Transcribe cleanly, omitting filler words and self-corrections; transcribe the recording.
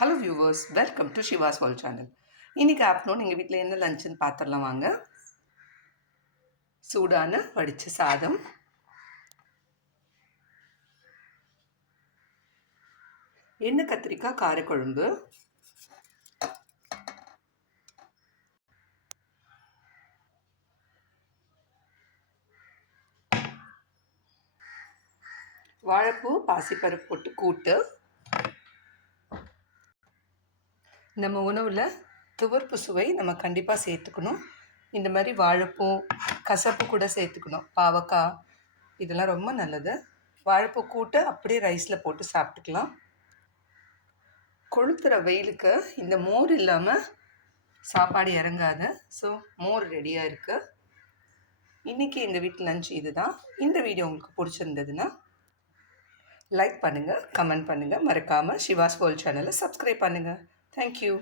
Hello viewers, welcome to Shiva's world channel. இன்னைக்கு afternoon எங்கள் வீட்டில் என்ன லஞ்சுன்னு பார்த்துடலாம் வாங்க. சூடான வடித்த சாதம், எண்ணெய் கத்திரிக்காய் காரக்குழம்பு, வாழைப்பூ பாசிப்பருப்பு போட்டு கூட்டு. நம்ம உணவில் துவர்ப்பு சுவை நம்ம கண்டிப்பாக சேர்த்துக்கணும். இந்த மாதிரி வாழைப்பூ கசப்பு கூட சேர்த்துக்கணும். பாவக்காய் இதெல்லாம் ரொம்ப நல்லது. வாழைப்பூ கூட்டு அப்படியே ரைஸில் போட்டு சாப்பிட்டுக்கலாம். கொளுத்துற வெயிலுக்கு இந்த மோர் இல்லாமல் சாப்பாடு இறங்காது. ஸோ மோர் ரெடியாக இருக்குது. இன்றைக்கி எங்கள் வீட்டு லஞ்ச் இது தான். இந்த வீடியோ உங்களுக்கு பிடிச்சிருந்ததுன்னா லைக் பண்ணுங்கள், கமெண்ட் பண்ணுங்கள், மறக்காமல் ஷிவாஸ் வேர்ல்ட் சேனலை சப்ஸ்கிரைப் பண்ணுங்கள். தேங்க்யூ.